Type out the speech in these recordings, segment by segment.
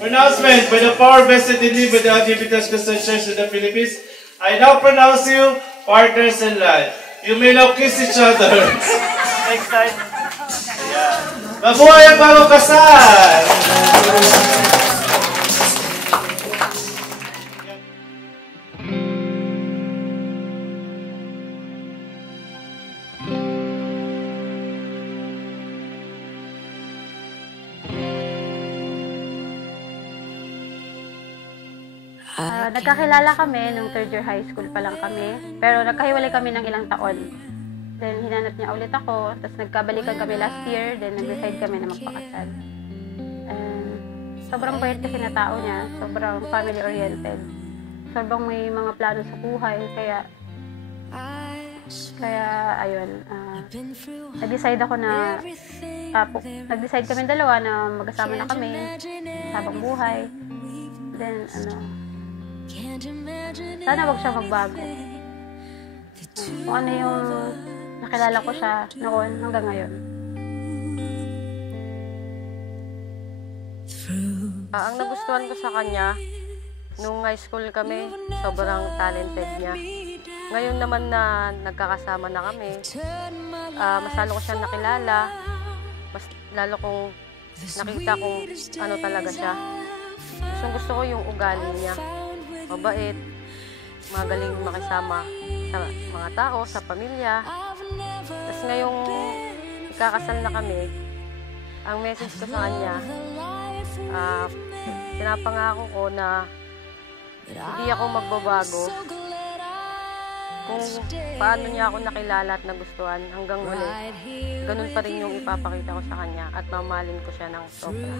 Pronouncement by the power vested in me by the LGBT Christian Church in the Philippines. I now pronounce you partners in life. You may now kiss each other. Next time. Yeah. Mabuhay ang bagong kasal! Nagkakilala kami nung third year high school pa lang kami, pero nagkahiwalay kami ng ilang taon. Then hinanap niya ulit ako, tapos nagkabalikan kami last year, then nag-decide kami na magpakasal. Sobrang bait kasi na tao niya, sobrang family-oriented. Sobrang may mga plano sa buhay, kaya ayun, nag-decide ako na, nag-decide kami dalawa na magkasama na kami habang buhay. Then sana wag siya magbago. Kung ano yung nakilala ko siya noon hanggang ngayon. Ang nagustuhan ko sa kanya, nung high school kami, sobrang talented niya. Ngayon naman na nagkakasama na kami, mas lalo ko siya nakilala, mas lalo kong nakita kung ano talaga siya. Gusto ko yung ugali niya. Mabait, magaling makisama sa mga tao, sa pamilya. Tapos ngayong ikakasal na kami, ang message ko sa kanya, pinapangako ko na hindi ako magbabago. Kung paano niya ako nakilala at nagustuhan hanggang huli, ganun pa rin yung ipapakita ko sa kanya at mamahalin ko siya ng sobra.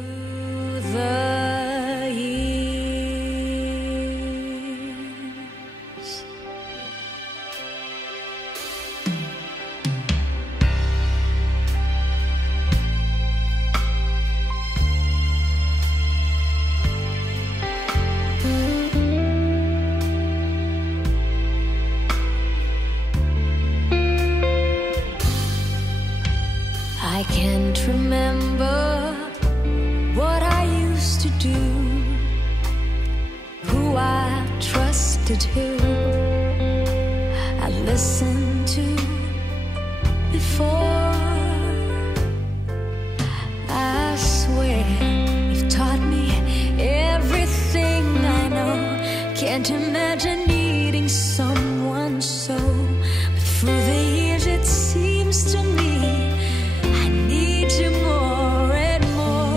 I can't remember what I used to do, who I trusted, who I listened to before. I swear you've taught me everything I know. Can't imagine needing someone so, but through the years it seems to me more and more.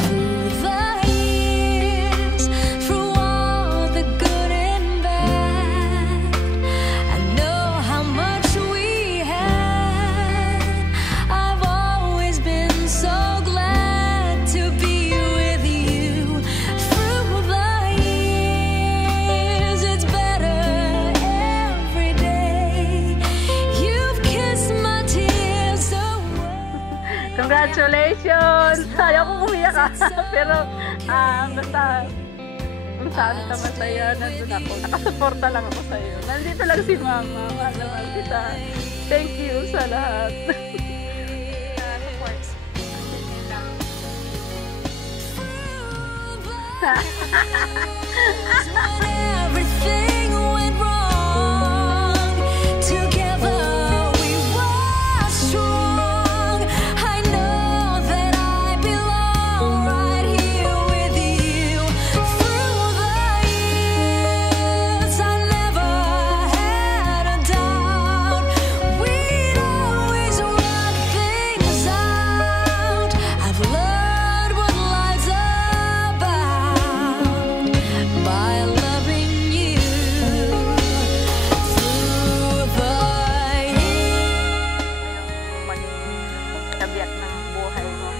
Through the years, through all the good and bad, I know how much we had. I've always been so glad to be with you. Through the years, it's better every day. You've kissed my tears away. Congratulations! Ayaw ko umiyak pero basta masaya, nandun ako. Nakasuporta lang ako sa'yo. Nandito lang si Mama. Mahal naman kita. Thank you sa lahat. Everything went wrong. Together we were strong. I know that I belong right here with you. Through the years, I never had a doubt. We'd always work things out. I've learned what life's about by loving you. Through the years. Maging kabiyak ng buhay mo.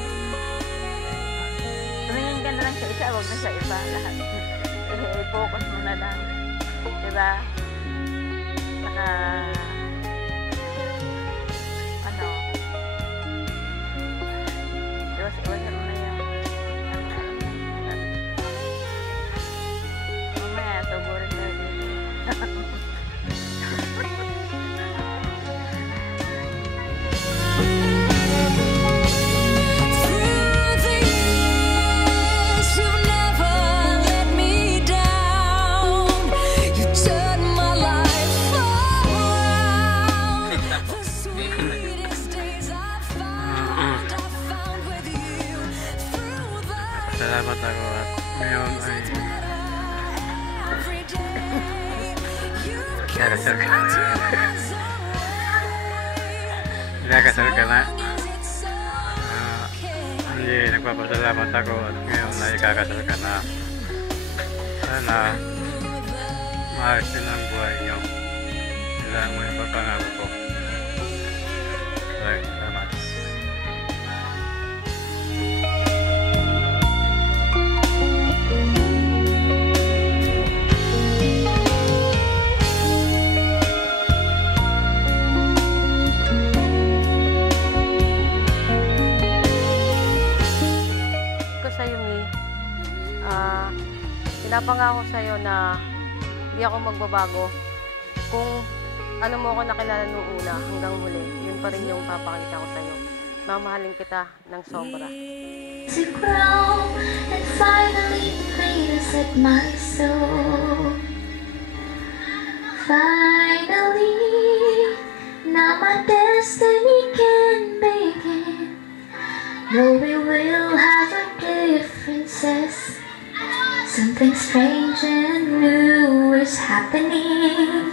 Tumingin ka na lang sa isa, huwag na sa iba. Lahat. I-focus mo na lang. Diba? Saka, iwas-iwasan mo na yan. Mamaya, suburin na dito. Through the years, you've never nagpapasalamat ako at ngayon ay kinakasal ka na. Kinakasal ka na. Hindi, nagpapasalamat ako at ngayon ay kakasal ka na. Sana maayos din ang buhay niyo. Sila mo yung pagpangako ko. Salamat. Pinapangako sa'yo na hindi ako magbabago. Kung ano mo ako nakilala nung una hanggang muli, yun pa rin yung papakita ko sa'yo. Mamahalin kita ng sobra. To grow and finally made us at my soul. Finally, now my destiny can begin. Though we will have our differences, something strange and new is happening.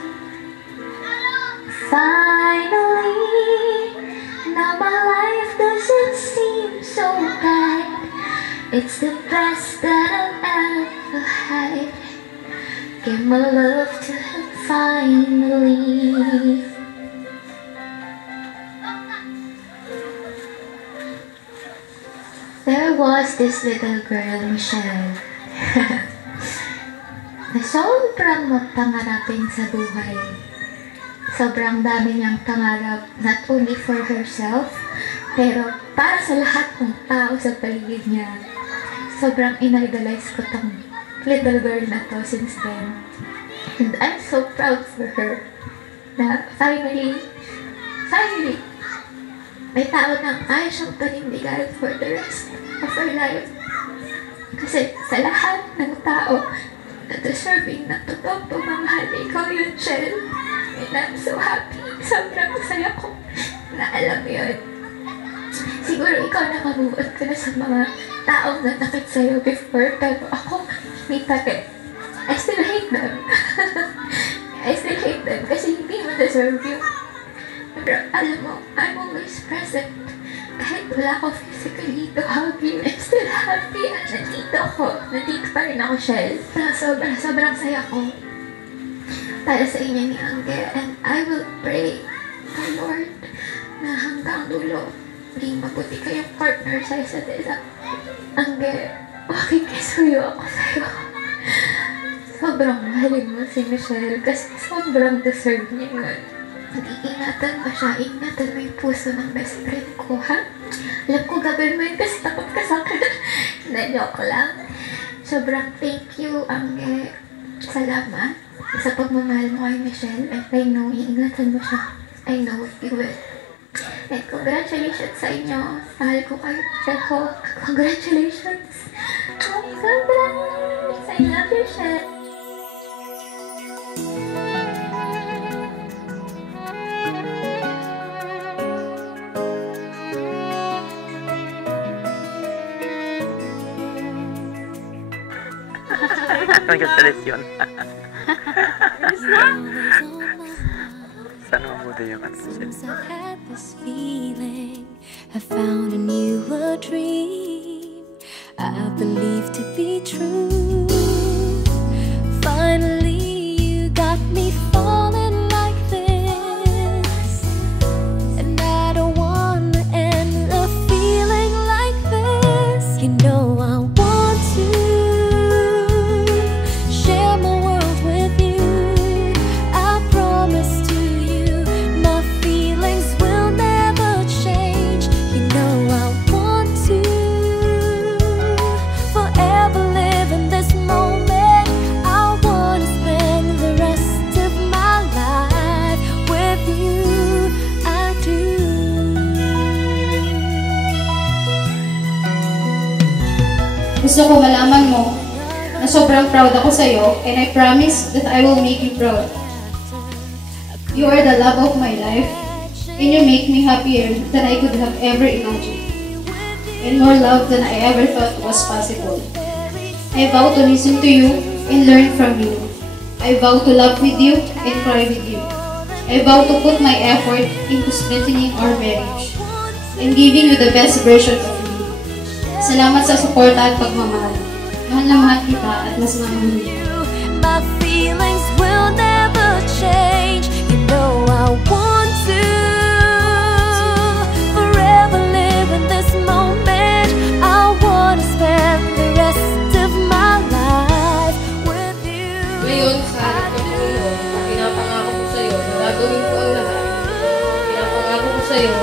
Finally, now my life doesn't seem so bad. It's the best that I've ever had. Give my love to him finally. There was this little girl, Michelle, na sobrang magpangarapin sa buhay. Sobrang dami niyang pangarap, not only for herself, pero para sa lahat ng tao sa paligid niya. Sobrang in-idolize ko tong little girl na to since then. And I'm so proud for her na finally, may tao na kaya siyang panindigan for the rest of her life. Kasi sa lahat ng tao na deserving ng totoong pagmamahal, ikaw yun, Shell. And I'm so happy. Sobrang masaya ko na alam yun. Siguro ikaw nakamove-on ka na sa mga taong nanakit sa'yo before, pero ako, hindi pa rin. I still hate them. I still hate them kasi hindi mo deserve yun. Pero alam mo, I'm always present. Kahit wala ako physically to hug you, I'm still happy. Nandito ako. Nandito pa rin ako, Shell. Sobrang saya ko para sa inyo ni Angge. And I will pray to Lord na hanggang dulo, maging mabuti kayong partner sa isa't isa. Angge, makikisuyo ako sa'yo. Sobrang mahalin mo si Michelle kasi sobrang deserve niya yun. Mag-iingatan ba siya? Ingatan mo yung puso ng best friend ko, ha? Alam ko gagawin mo yun kasi takot ka sa akin. Na-joke lang. Sobrang thank you, Angge. Salamat sa pagmamahal mo kay Michelle. And I know, iingatan mo siya. I know you will. And congratulations sa inyo. Mahal ko kayo, Michelle. Congratulations. Congrats! I love you, Michelle. Congratulations. Sana mabuti yung Since I had this feeling, I found a newer dream I believe to be true. Finally, you got me falling like this, and I don't want to end a feeling like this. You know I want to share my world with you. I promise to you my feelings will never change. You know I want to forever live in this moment. I want to spend the rest of my life with you. I do. Gusto ko malaman mo na sobrang proud ako sa'yo, and I promise that I will make you proud. You are the love of my life, and you make me happier than I could have ever imagined. and more love than I ever thought was possible. I vow to listen to you and learn from you. I vow to love with you and cry with you. I vow to put my effort into strengthening our marriage and giving you the best version of you. Salamat sa suporta at pagmamahal. Mahal na mahal kita at mas mamahal kita. My feelings will never change. You know I want to forever live in this moment. I want to spend the rest of my life with you. Ngayon, sa harap ng Panginoon, pinapangako ko sa iyo na gagawin ko ang lahat. Pinapangako ko sa iyo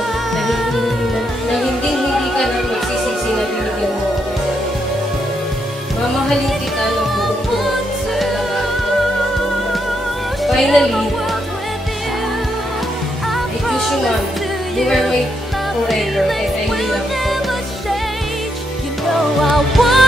na hindi ka na magsisisi na binigyan mo ako ng sarili. Mamahalin kita ng buong buo sa alagaan ko. Finally, I choose you, Mom. You are my forever and I will love you forever. You know I want